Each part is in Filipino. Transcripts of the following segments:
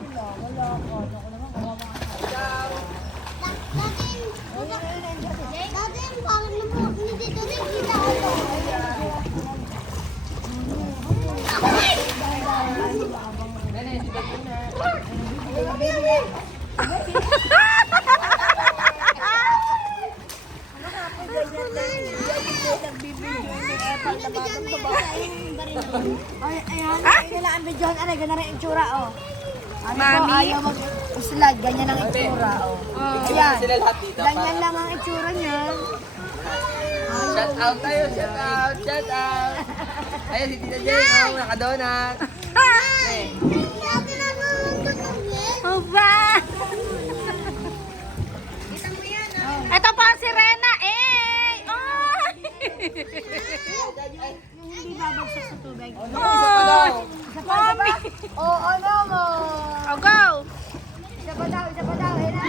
sila. Wala ako. Ako naman kawawa ka. Dati yung parang nabuhok ni Tito Rin, kita ako. Ayan, ang video na ganyan ang itsura, oh. Mami, ayaw mag-slide, ganyan ang itsura, oh. Ayan, ganyan lang ang itsura niya. Shout out tayo, shout out, shout out. Ayun si Tita Jane, oh, nakadonut. Dati na nalungkot ang yes. Oba! Ito po si Rena, eh! Oh! Hindi babagsak sa tubig. Oh! Mami! Oo naman. Oh, go! Isa pa daw, isa pa daw. Ayan na.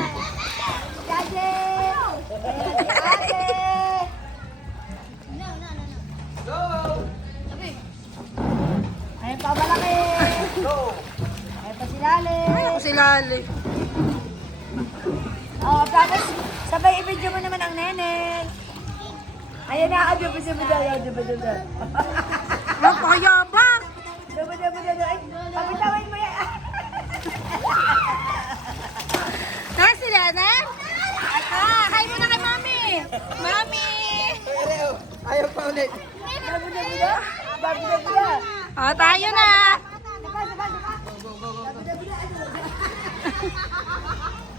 Daddy! Ayan si ate! Go! Ayan pa malaki! Go! Ayan pa si Lali! Ay, ako si Lali. Oh, tapos sabay i-video mo naman ang neneng. Ayan na, duba. Napakayabang! Duba. Ay, pabitawin mo yan. Naka si Lena? Hi muna kay Mami! Mami! Ayaw pa ulit. Duba. Oh, tayo na!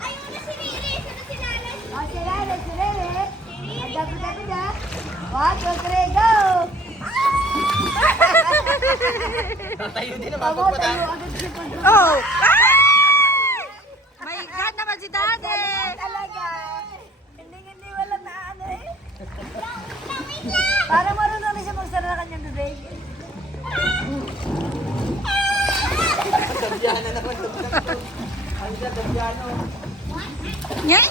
Ayun na si Riri, sino si Nanay? Oh, si Lali. Ang duba. 1, 2, 3, go! Tayo din naman Tayo pagpata. agad siya pag Oh! Ay! My God naman si Daddy! talaga. Hindi wala na ano eh. Parang marunong na siya magsara ng kanyang bibig. Dabyana naman. Ang dabyano. Yan!